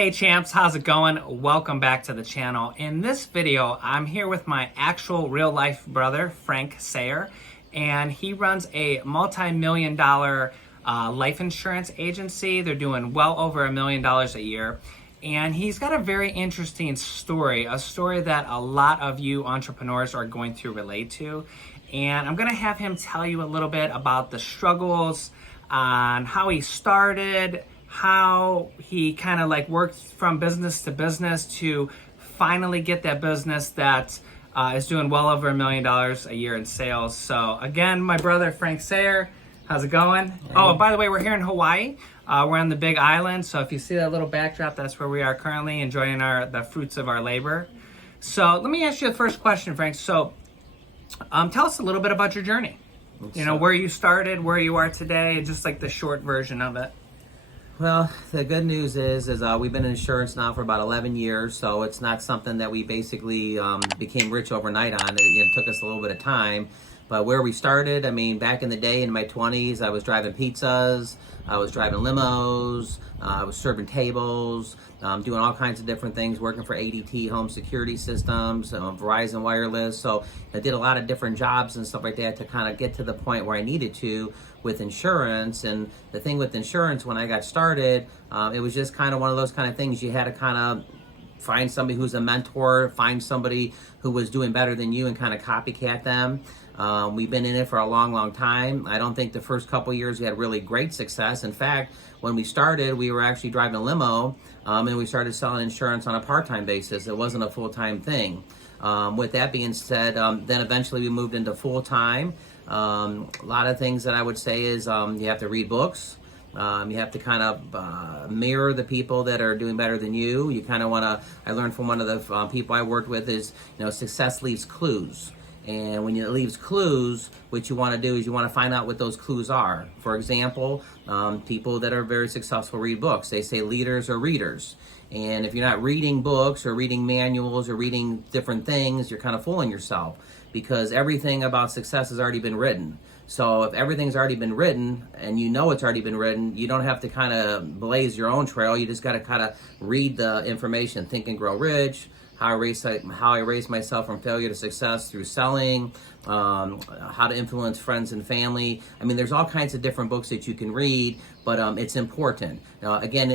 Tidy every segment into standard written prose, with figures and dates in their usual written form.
Hey champs, how's it going? Welcome back to the channel. In this video, I'm here with my actual real life brother, Frank Sayre, and he runs a multi-million dollar life insurance agency. They're doing well over $1 million a year. And he's got a very interesting story, a story that a lot of you entrepreneurs are going to relate to. And I'm gonna have him tell you a little bit about the struggles on how he started, how he kind of like worked from business to business to finally get that business that is doing well over $1 million a year in sales. So again, my brother Frank Sayre, how's it going? Hey. Oh, by the way, we're here in Hawaii. We're on the Big Island, so if you see that little backdrop, that's where we are currently enjoying the fruits of our labor. So let me ask you the first question, Frank. So tell us a little bit about your journey. You know, where you started, where you are today, just like the short version of it. Well, the good news is we've been in insurance now for about 11 years, so it's not something that we basically became rich overnight on. It took us a little bit of time. But where we started, I mean, back in the day, in my 20s, I was driving pizzas, I was driving limos, I was serving tables, doing all kinds of different things, working for ADT Home Security Systems, Verizon Wireless. So I did a lot of different jobs and stuff like that to kind of get to the point where I needed to with insurance. And the thing with insurance, when I got started, it was just kind of one of those kind of things. You had to kind of find somebody who's a mentor, find somebody who was doing better than you and kind of copycat them. We've been in it for a long, long time. I don't think the first couple years we had really great success. In fact, when we started, we were actually driving a limo and we started selling insurance on a part-time basis. It wasn't a full-time thing. With that being said, then eventually we moved into full-time. A lot of things that I would say is you have to read books. You have to kind of mirror the people that are doing better than you. You kind of want to, I learned from one of the people I worked with is, success leaves clues. And when it leaves clues, what you want to do is you want to find out what those clues are. For example, people that are very successful read books. They say leaders are readers. And if you're not reading books or reading manuals or reading different things, you're kind of fooling yourself, because everything about success has already been written. So if everything's already been written and you know it's already been written, you don't have to kind of blaze your own trail. You just got to kind of read the information. Think and Grow Rich, how I raised myself from failure to success through selling, how to influence friends and family. I mean, there's all kinds of different books that you can read, but it's important. Now, again,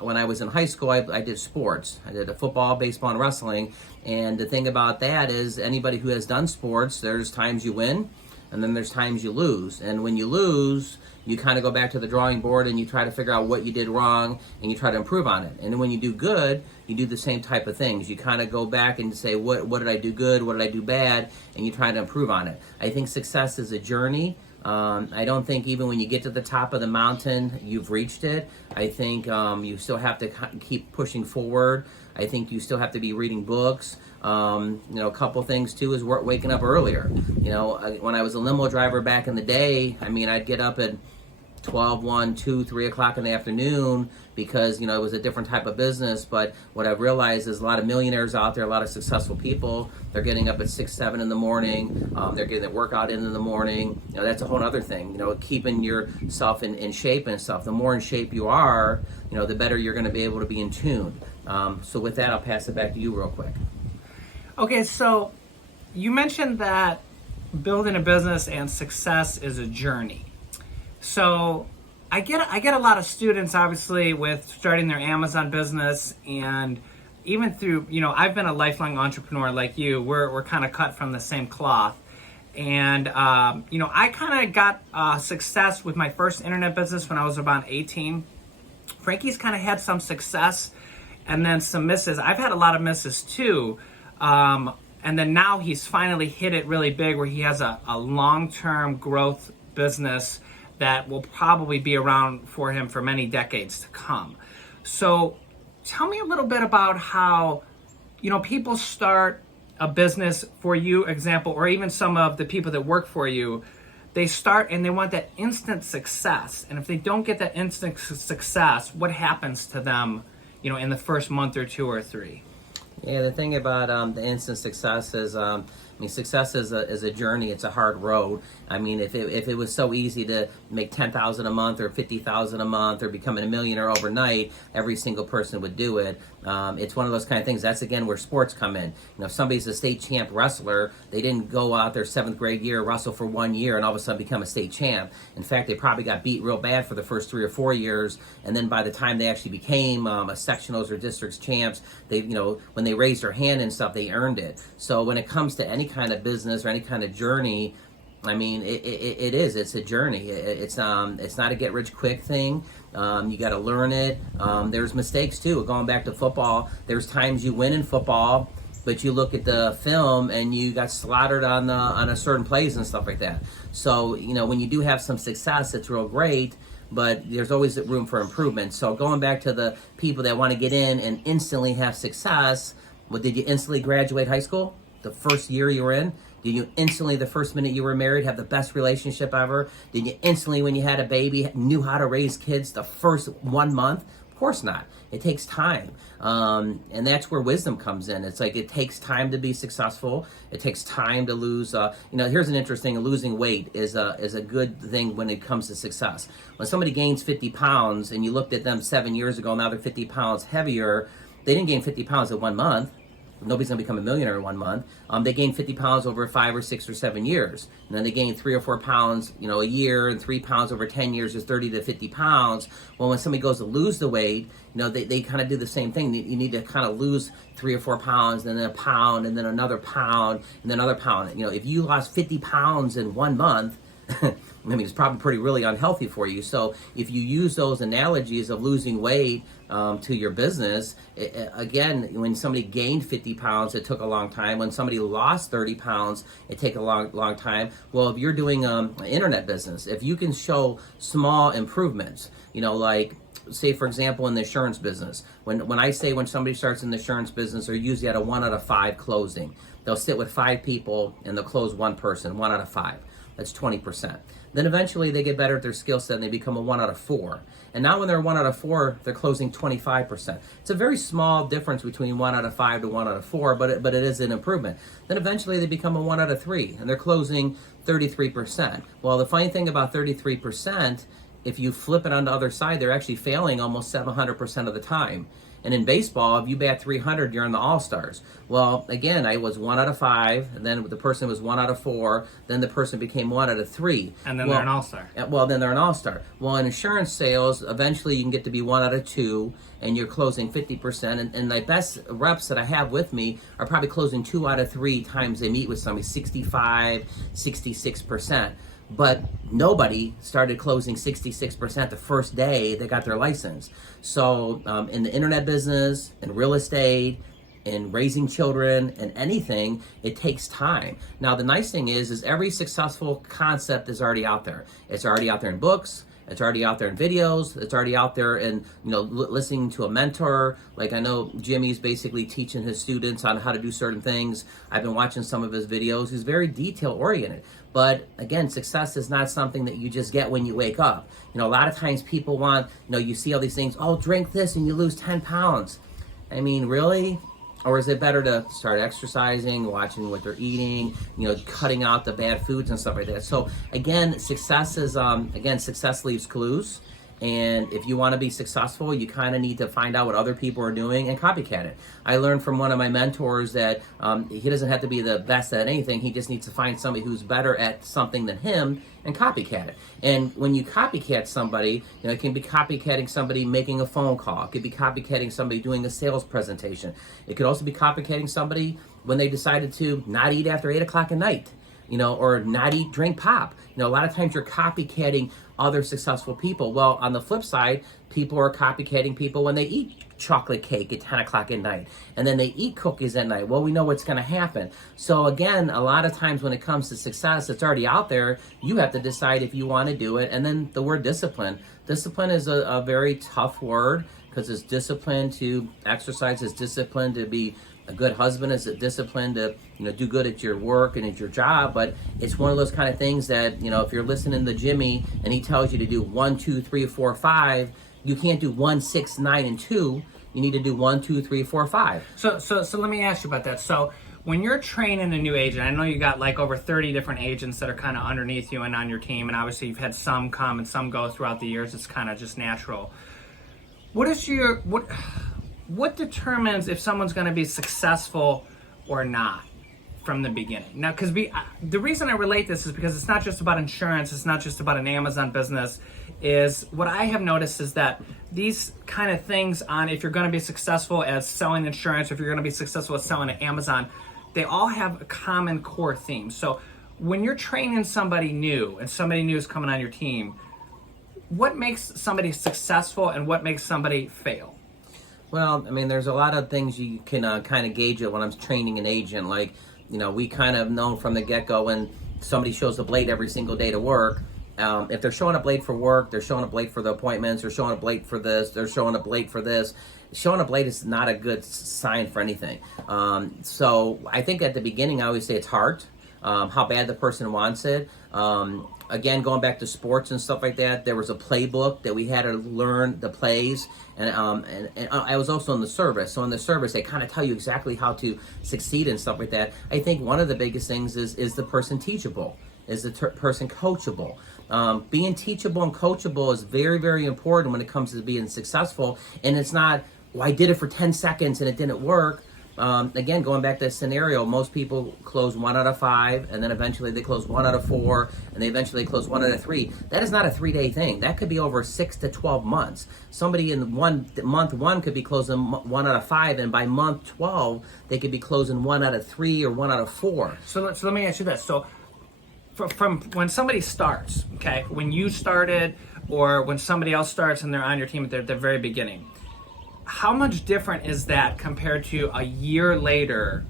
when I was in high school, I did sports. I did football, baseball, and wrestling. And the thing about that is anybody who has done sports, there's times you win, and then there's times you lose. And when you lose, you kind of go back to the drawing board and you try to figure out what you did wrong and you try to improve on it. And then when you do good, you do the same type of things. You kind of go back and say, what did I do good? What did I do bad? And you try to improve on it. I think success is a journey. I don't think even when you get to the top of the mountain, you've reached it. I think you still have to keep pushing forward. I think you still have to be reading books. A couple things too is waking up earlier. When I was a limo driver back in the day, I mean, I'd get up at 12, 1, 2, 3 o'clock in the afternoon because, it was a different type of business. But what I've realized is a lot of millionaires out there, a lot of successful people, they're getting up at 6, 7 in the morning. They're getting their workout in the morning. That's a whole other thing, keeping yourself in shape and stuff. The more in shape you are, the better you're going to be able to be in tune. So with that, I'll pass it back to you real quick. Okay, so you mentioned that building a business and success is a journey. So I get a lot of students, obviously, with starting their Amazon business, and even through, I've been a lifelong entrepreneur like you. We're kind of cut from the same cloth. And, I kind of got success with my first internet business when I was about 18. Frankie's kind of had some success and then some misses. I've had a lot of misses too. And then now he's finally hit it really big where he has a long-term growth business that will probably be around for him for many decades to come. So tell me a little bit about how, people start a business for you, example, or even some of the people that work for you, they start and they want that instant success. And if they don't get that instant success, what happens to them, in the first month or 2 or 3? Yeah, the thing about the instant success is I mean, success is a journey. It's a hard road. I mean, if it was so easy to make $10,000 a month or $50,000 a month or becoming a millionaire overnight, every single person would do it. It's one of those kind of things. That's again where sports come in. If somebody's a state champ wrestler, they didn't go out their 7th grade year, wrestle for 1 year, and all of a sudden become a state champ. In fact, they probably got beat real bad for the first 3 or 4 years, and then by the time they actually became a sectionals or districts champs, they, when they raised their hand and stuff, they earned it. So when it comes to any kind of business or any kind of journey, I mean, it's a journey. It's not a get rich quick thing. You got to learn it. There's mistakes too. Going back to football, there's times you win in football, but you look at the film and you got slaughtered on a certain plays and stuff like that. So when you do have some success, it's real great, but there's always room for improvement. So going back to the people that want to get in and instantly have success, well, did you instantly graduate high school the first year you were in? Did you instantly, the first minute you were married, have the best relationship ever? Did you instantly, when you had a baby, knew how to raise kids the first 1 month? Of course not. It takes time. And that's where wisdom comes in. It's like it takes time to be successful. It takes time to lose. Here's an interesting, losing weight is a good thing when it comes to success. When somebody gains 50 pounds and you looked at them 7 years ago, now they're 50 pounds heavier, they didn't gain 50 pounds in 1 month. Nobody's going to become a millionaire in 1 month. They gain 50 pounds over 5 or 6 or 7 years. And then they gain 3 or 4 pounds, a year, and 3 pounds over 10 years is 30 to 50 pounds. Well, when somebody goes to lose the weight, they kind of do the same thing. You need to kind of lose 3 or 4 pounds, then a pound, and then another pound, and then another pound. If you lost 50 pounds in 1 month, I mean, it's probably pretty really unhealthy for you. So if you use those analogies of losing weight to your business, again, when somebody gained 50 pounds, it took a long time. When somebody lost 30 pounds, it took a long time. Well, if you're doing an internet business, if you can show small improvements, like say, for example, in the insurance business, when I say when somebody starts in the insurance business, they're usually at a 1 out of 5 closing. They'll sit with 5 people and they'll close 1 person, 1 out of 5. That's 20%. Then eventually they get better at their skill set and they become a 1 out of 4. And now when they're 1 out of 4, they're closing 25%. It's a very small difference between 1 out of 5 to 1 out of 4, but it is an improvement. Then eventually they become a 1 out of 3 and they're closing 33%. Well, the funny thing about 33%, if you flip it on the other side, they're actually failing almost 700% of the time. And in baseball, if you bat 300, you're in the All-Stars. Well, again, I was 1 out of 5, and then the person was 1 out of 4, then the person became 1 out of 3. And then they're an All-Star. Well, then they're an All-Star. Well, in insurance sales, eventually you can get to be 1 out of 2, and you're closing 50%. And my best reps that I have with me are probably closing 2 out of 3 times they meet with somebody, 65, 66%. But nobody started closing 66% the first day they got their license. So in the internet business, in real estate, in raising children, and anything, it takes time. Now the nice thing is every successful concept is already out there. It's already out there in books. It's already out there in videos. It's already out there in, listening to a mentor. Like I know Jimmy's basically teaching his students on how to do certain things. I've been watching some of his videos. He's very detail oriented. But again, success is not something that you just get when you wake up. A lot of times people want, you see all these things, oh, drink this and you lose 10 pounds. I mean, really? Or is it better to start exercising, watching what they're eating, cutting out the bad foods and stuff like that? So again, success leaves clues. And if you want to be successful, you kind of need to find out what other people are doing and copycat it. I learned from one of my mentors that he doesn't have to be the best at anything. He just needs to find somebody who's better at something than him and copycat it. And when you copycat somebody, it can be copycatting somebody making a phone call. It could be copycatting somebody doing a sales presentation. It could also be copycatting somebody when they decided to not eat after 8 o'clock at night. Or not drink pop. A lot of times you're copycatting other successful people. Well, on the flip side, people are copycatting people when they eat chocolate cake at 10 o'clock at night, and then they eat cookies at night. Well, we know what's going to happen. So again, a lot of times when it comes to success, it's already out there. You have to decide if you want to do it. And then the word discipline. Discipline is a very tough word because it's discipline to exercise, it's discipline to be a good husband, is a discipline to do good at your work and at your job. But it's one of those kind of things that if you're listening to Jimmy and he tells you to do 1, 2, 3, 4, 5, you can't do 1, 6, 9, and 2. You need to do 1, 2, 3, 4, 5. So let me ask you about that. So when you're training a new agent, I know you got like over 30 different agents that are kind of underneath you and on your team, and obviously you've had some come and some go throughout the years. It's kind of just natural. What determines if someone's going to be successful or not from the beginning? Now, because the reason I relate this is because it's not just about insurance, it's not just about an Amazon business. Is what I have noticed is that these kind of things on if you're going to be successful as selling insurance, if you're going to be successful at selling at Amazon, they all have a common core theme. So when you're training somebody new and somebody new is coming on your team, what makes somebody successful and what makes somebody fail? Well, I mean, there's a lot of things you can kind of gauge it when I'm training an agent. Like, we kind of know from the get-go when somebody shows up late every single day to work. If they're showing up late for work, they're showing up late for the appointments, they're showing up late for this, they're showing up late for this. Showing up late is not a good sign for anything. So I think at the beginning, I always say it's heart, how bad the person wants it. Again, going back to sports and stuff like that, there was a playbook that we had to learn the plays, and I was also in the service. So in the service, they kind of tell you exactly how to succeed and stuff like that. I think one of the biggest things is the person teachable, is the person coachable. Being teachable and coachable is very, very important when it comes to being successful. And it's not, well, I did it for 10 seconds and it didn't work. Again, going back to this scenario, most people close 1 out of 5, and then eventually they close 1 out of 4, and they eventually close 1 out of 3. That is not a 3-day thing. That could be over 6 to 12 months. Somebody in month 1 could be closing 1 out of 5, and by month 12, they could be closing 1 out of 3 or 1 out of 4. So let me ask you this. So from when somebody starts, okay, when you started or when somebody else starts and they're on your team at the very beginning, how much different is that compared to a year later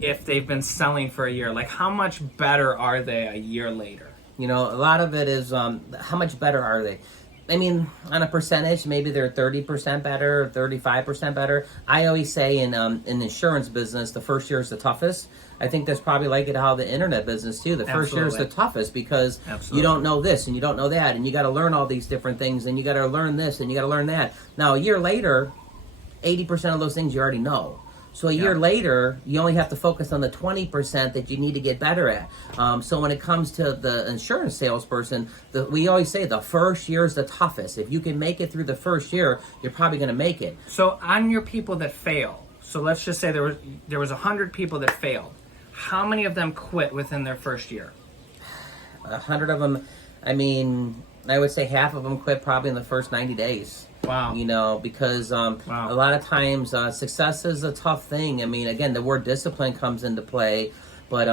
if they've been selling for a year? Like, how much better are they a year later? A lot of it is how much better are they? I mean, on a percentage, maybe they're 30% better, 35% better. I always say in insurance business, the first year is the toughest. I think that's probably like it how the internet business too. The first year is the toughest because you don't know this and you don't know that, and you got to learn all these different things, and you got to learn this and you got to learn that. Now, a year later, 80% of those things you already know. So a year later, you only have to focus on the 20% that you need to get better at. So when it comes to the insurance salesperson, we always say the first year is the toughest. If you can make it through the first year, you're probably going to make it. So on your people that fail, so let's just say there was 100 people that failed. How many of them quit within their first year? 100 of them, I mean, I would say half of them quit probably in the first 90 days. Wow. Because a lot of times success is a tough thing. I mean, again, the word discipline comes into play. But,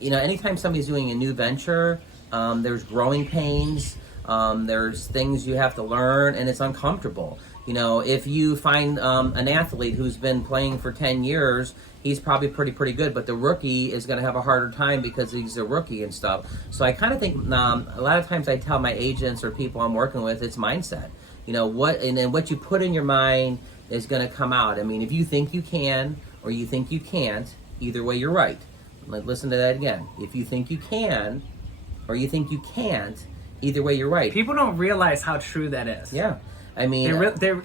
anytime somebody's doing a new venture, there's growing pains. There's things you have to learn, and it's uncomfortable. If you find an athlete who's been playing for 10 years, he's probably pretty good, but the rookie is going to have a harder time because he's a rookie and stuff. So I kind of think a lot of times I tell my agents or people I'm working with, it's mindset. What you put in your mind is going to come out. I mean, if you think you can or you think you can't, either way you're right. Listen to that again. If you think you can or you think you can't, either way you're right. People don't realize how true that is. Yeah. I mean,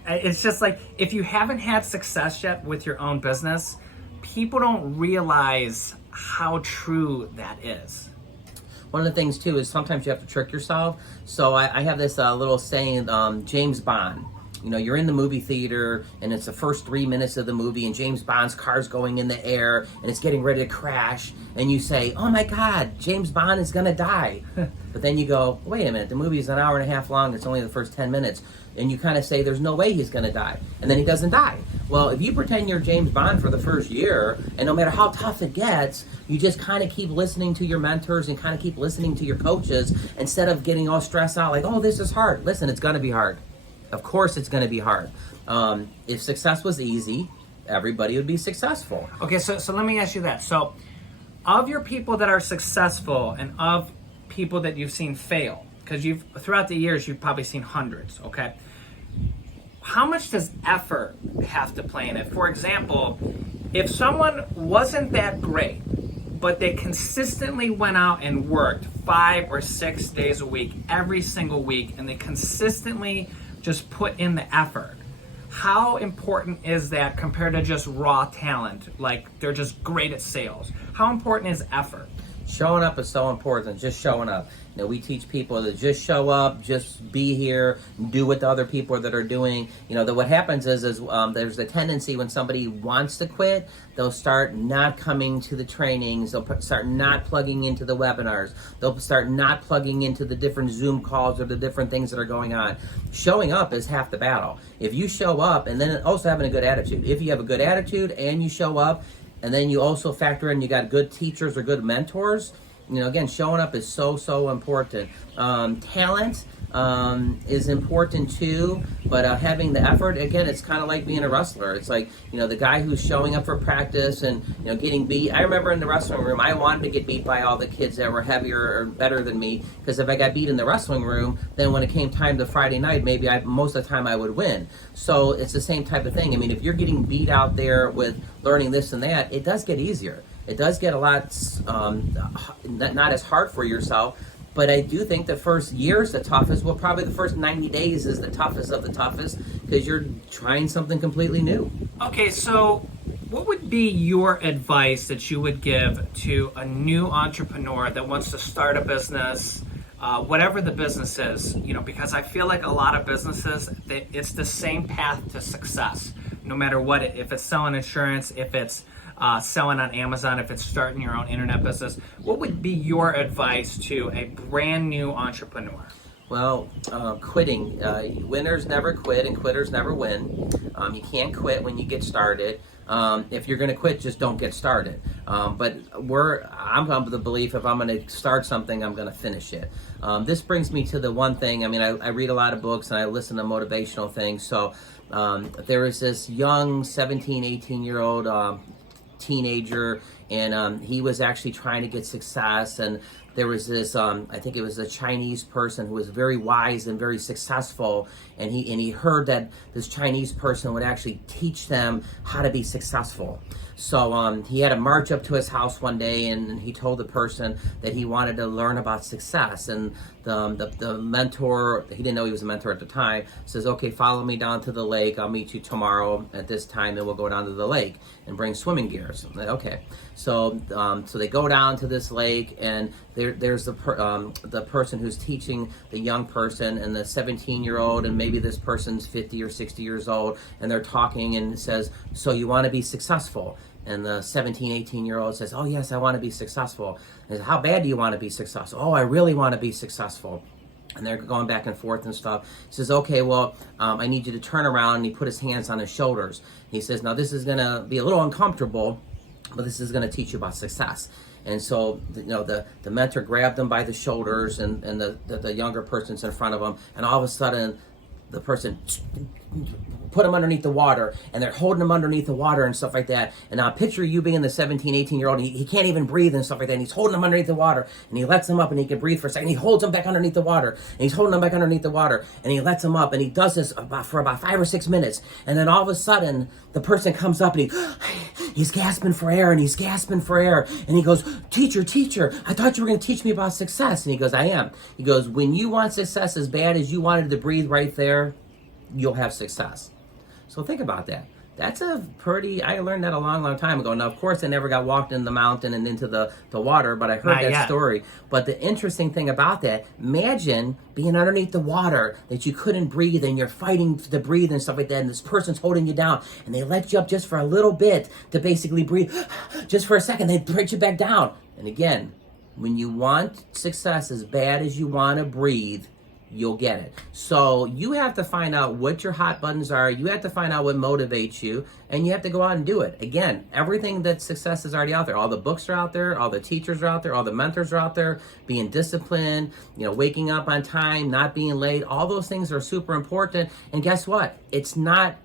it's just like if you haven't had success yet with your own business, people don't realize how true that is. One of the things, too, is sometimes you have to trick yourself. So I have this little saying, James Bond. You're in the movie theater, and it's the first 3 minutes of the movie, and James Bond's car's going in the air, and it's getting ready to crash, and you say, oh my God, James Bond is going to die. But then you go, wait a minute, the movie is an hour and a half long, it's only the first 10 minutes. And you kind of say, there's no way he's going to die. And then he doesn't die. Well, if you pretend you're James Bond for the first year, and no matter how tough it gets, you just kind of keep listening to your mentors and kind of keep listening to your coaches instead of getting all stressed out like, oh, this is hard. Listen, it's going to be hard. Of course it's going to be hard. If success was easy, everybody would be successful. Okay, so let me ask you that. So of your people that are successful and of people that you've seen fail, because throughout the years, you've probably seen hundreds, okay? How much does effort have to play in it? For example, if someone wasn't that great, but they consistently went out and worked 5 or 6 days a week, every single week, and they consistently just put in the effort, How important is that compared to just raw talent? Like they're just great at sales. How important is effort? Showing up is so important, just showing up. We teach people to just show up, just be here, do what the other people that are doing. That what happens is there's a tendency when somebody wants to quit, they'll start not coming to the trainings, they'll start not plugging into the webinars, they'll start not plugging into the different Zoom calls or the different things that are going on. Showing up is half the battle. If you show up, and then also having a good attitude. If you have a good attitude and you show up, and then you also factor in you got good teachers or good mentors, again, showing up is so important. Talent is important too, but having the effort, again, it's kind of like being a wrestler. It's like, the guy who's showing up for practice and, getting beat. I remember in the wrestling room, I wanted to get beat by all the kids that were heavier or better than me, because if I got beat in the wrestling room, then when it came time to Friday night, maybe most of the time I would win. So it's the same type of thing. I mean, if you're getting beat out there with learning this and that, it does get easier. It does get a lot not as hard for yourself, but I do think the first year is the toughest. Well, probably the first 90 days is the toughest of the toughest, because you're trying something completely new. Okay, so what would be your advice that you would give to a new entrepreneur that wants to start a business, whatever the business is? Because I feel like a lot of businesses, it's the same path to success, no matter what. If it's selling insurance, if it's selling on Amazon, if it's starting your own internet business, what would be your advice to a brand new entrepreneur? Well, quitting. Winners never quit and quitters never win. You can't quit when you get started. If you're going to quit, just don't get started. But I'm of the belief if I'm going to start something, I'm going to finish it. This brings me to the one thing. I mean, I read a lot of books and I listen to motivational things. So there is this young 17, 18-year-old teenager, and he was actually trying to get success, and there was this I think it was a Chinese person who was very wise and very successful, and he heard that this Chinese person would actually teach them how to be successful. So he had to march up to his house one day, and he told the person that he wanted to learn about success. And the mentor, he didn't know he was a mentor at the time, says, okay, follow me down to the lake. I'll meet you tomorrow at this time, and we'll go down to the lake and bring swimming gears. I'm like, okay. So they go down to this lake, and there's the person who's teaching the young person and the 17-year-old, and maybe this person's 50 or 60 years old, and they're talking, and it says, so you want to be successful? And the 17, 18-year-old says, oh, yes, I want to be successful. And says, how bad do you want to be successful? Oh, I really want to be successful. And they're going back and forth and stuff. He says, okay, well, I need you to turn around. And he put his hands on his shoulders. He says, now this is going to be a little uncomfortable, but this is going to teach you about success. And so, the mentor grabbed him by the shoulders, and the younger person's in front of him. And all of a sudden, the person put him underneath the water, and they're holding him underneath the water and stuff like that. And now picture you being the 17, 18-year-old, and he can't even breathe and stuff like that, and he's holding him underneath the water, and he lets him up, and he can breathe for a second. He holds him back underneath the water, and he's holding him back underneath the water, and he lets him up, and he does this for about 5 or 6 minutes. And then all of a sudden, the person comes up, and he's gasping for air, and he's gasping for air, and he goes, teacher, I thought you were going to teach me about success. And he goes, I am. He goes, when you want success as bad as you wanted to breathe right there, you'll have success. So think about that. That's I learned that a long time ago. Now, of course, I never got walked in the mountain and into the water, but I heard that story. But the interesting thing about that, imagine being underneath the water that you couldn't breathe, and you're fighting to breathe and stuff like that, and this person's holding you down, and they let you up just for a little bit to basically breathe. Just for a second, they bring you back down. And again, when you want success as bad as you want to breathe, you'll get it. So you have to find out what your hot buttons are. You have to find out what motivates you, and you have to go out and do it. Again, everything that success is already out there. All the books are out there. All the teachers are out there. All the mentors are out there. Being disciplined, waking up on time, not being late. All those things are super important. And guess what? It's not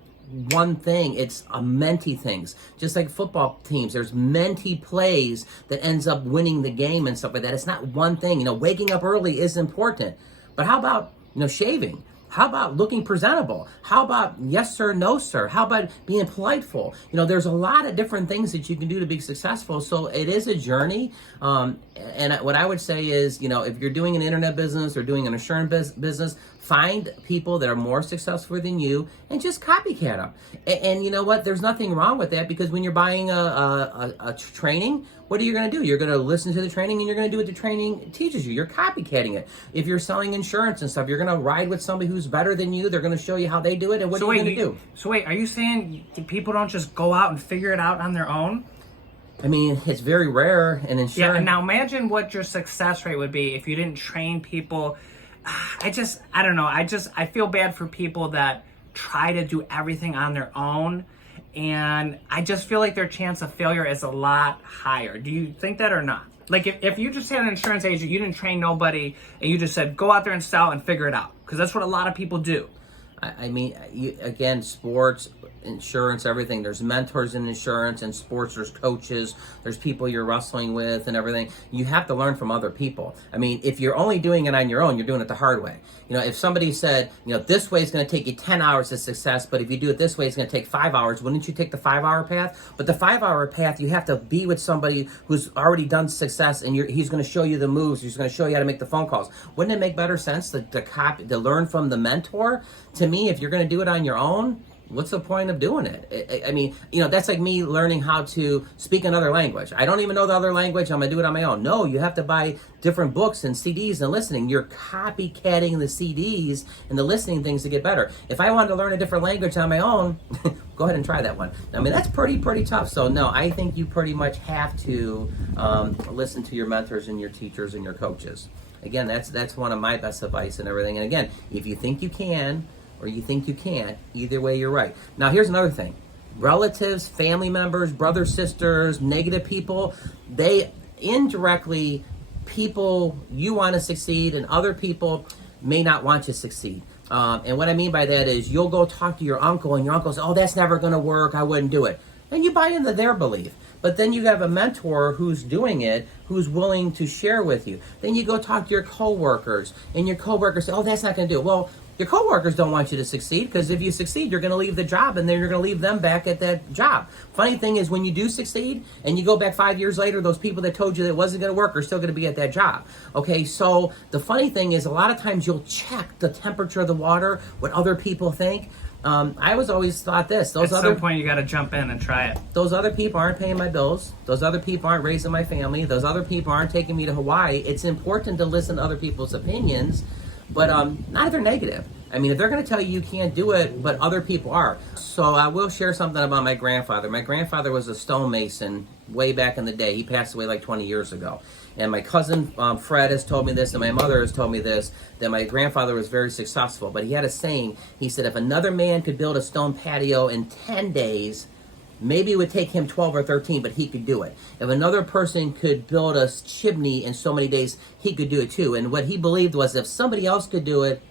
one thing, it's a mentee things. Just like football teams, there's mentee plays that ends up winning the game and stuff like that. It's not one thing. Waking up early is important. But how about, shaving? How about looking presentable? How about yes sir, no sir? How about being politeful? There's a lot of different things that you can do to be successful. So it is a journey. And what I would say is, if you're doing an internet business or doing an insurance business, find people that are more successful than you and just copycat them. And you know what? There's nothing wrong with that, because when you're buying a training, what are you going to do? You're going to listen to the training and you're going to do what the training teaches you. You're copycatting it. If you're selling insurance and stuff, you're going to ride with somebody who's better than you. They're going to show you how they do it, and what are you going to do? So wait, are you saying people don't just go out and figure it out on their own? I mean, it's very rare in insurance. Yeah, now imagine what your success rate would be if you didn't train people. I don't know. I feel bad for people that try to do everything on their own. And I just feel like their chance of failure is a lot higher. Do you think that or not? Like if you just had an insurance agent, you didn't train nobody, and you just said, go out there and sell and figure it out. Because that's what a lot of people do. I mean, again, sports, insurance, everything. There's mentors in insurance and sports. There's coaches. There's people you're wrestling with and everything. You have to learn from other people. I mean, if you're only doing it on your own, you're doing it the hard way. If somebody said, this way is going to take you 10 hours to success, but if you do it this way, it's going to take 5 hours. Wouldn't you take the 5-hour path? But the 5-hour path, you have to be with somebody who's already done success, and he's going to show you the moves. He's going to show you how to make the phone calls. Wouldn't it make better sense to learn from the mentor? To me, if you're going to do it on your own, what's the point of doing it? I mean, that's like me learning how to speak another language. I don't even know the other language. I'm going to do it on my own. No, you have to buy different books and CDs and listening. You're copycatting the CDs and the listening things to get better. If I wanted to learn a different language on my own, go ahead and try that one. I mean, that's pretty tough. So no, I think you pretty much have to listen to your mentors and your teachers and your coaches. Again, that's one of my best advice and everything. And again, if you think you can, or you think you can't, either way you're right. Now here's another thing. Relatives, family members, brothers, sisters, negative people, they indirectly, people you want to succeed and other people may not want you to succeed. And what I mean by that is you'll go talk to your uncle and your uncle says, oh, that's never going to work, I wouldn't do it. And you buy into their belief. But then you have a mentor who's doing it, who's willing to share with you. Then you go talk to your coworkers, and your coworkers say, oh, that's not going to do it. Well, your coworkers don't want you to succeed, because if you succeed, you're going to leave the job, and then you're going to leave them back at that job. Funny thing is, when you do succeed and you go back 5 years later, those people that told you that it wasn't going to work are still going to be at that job. Okay, so the funny thing is, a lot of times you'll check the temperature of the water, what other people think. I was always thought this. At some point, you got to jump in and try it. Those other people aren't paying my bills. Those other people aren't raising my family. Those other people aren't taking me to Hawaii. It's important to listen to other people's opinions, but not if they're negative. I mean, if they're going to tell you you can't do it, but other people are. So I will share something about my grandfather. My grandfather was a stonemason way back in the day. He passed away like 20 years ago. And my cousin Fred has told me this, and my mother has told me this, that my grandfather was very successful. But he had a saying. He said, if another man could build a stone patio in 10 days, maybe it would take him 12 or 13, but he could do it. If another person could build a chimney in so many days, he could do it too. And what he believed was, if somebody else could do it,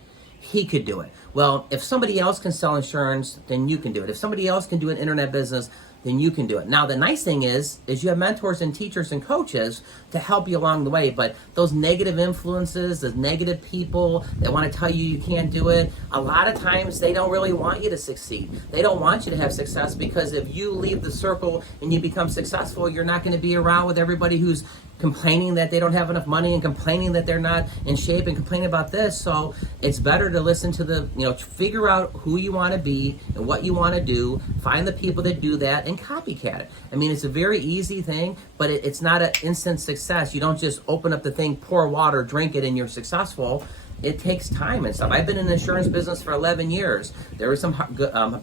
he could do it. Well, if somebody else can sell insurance, then you can do it. If somebody else can do an internet business, then you can do it. Now, the nice thing is you have mentors and teachers and coaches to help you along the way. But those negative influences, those negative people that want to tell you you can't do it, a lot of times they don't really want you to succeed. They don't want you to have success, because if you leave the circle and you become successful, you're not going to be around with everybody who's complaining that they don't have enough money and complaining that they're not in shape and complaining about this. So it's better to listen to figure out who you want to be and what you want to do, find the people that do that, and copycat it. I mean, it's a very easy thing, but it's not an instant success. You don't just open up the thing, pour water, drink it, and you're successful. It takes time and stuff. I've been in the insurance business for 11 years. There were some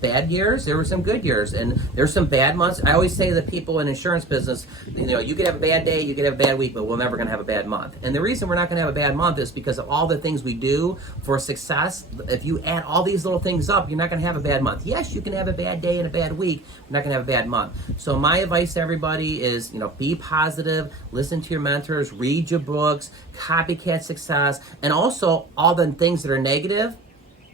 bad years. There were some good years. And there's some bad months. I always say to the people in insurance business, you could have a bad day, you could have a bad week, but we're never going to have a bad month. And the reason we're not going to have a bad month is because of all the things we do for success. If you add all these little things up, you're not going to have a bad month. Yes, you can have a bad day and a bad week. You're not going to have a bad month. So my advice to everybody is, be positive, listen to your mentors, read your books, copycat success, and also all the things that are negative,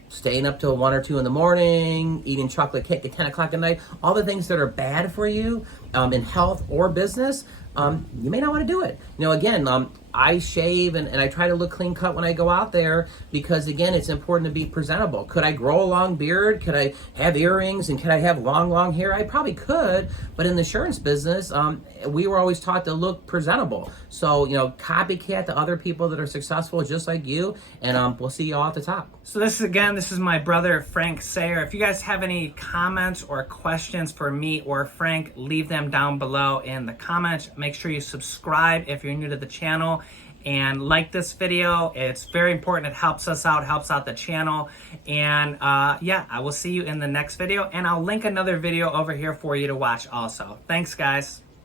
staying up till 1 or 2 in the morning, eating chocolate cake at 10 o'clock at night, all the things that are bad for you, in health or business, you may not want to do it. Again, I shave and I try to look clean cut when I go out there because, again, it's important to be presentable. Could I grow a long beard? Could I have earrings? And could I have long hair? I probably could, but in the insurance business, we were always taught to look presentable. So, copycat to other people that are successful just like you, and we'll see you all at the top. So this is my brother, Frank Sayre. If you guys have any comments or questions for me or Frank, leave them down below in the comments. Make sure you subscribe if you're new to the channel and like this video. It's very important. It helps us out, helps out the channel. And yeah, I will see you in the next video, and I'll link another video over here for you to watch also. Thanks, guys.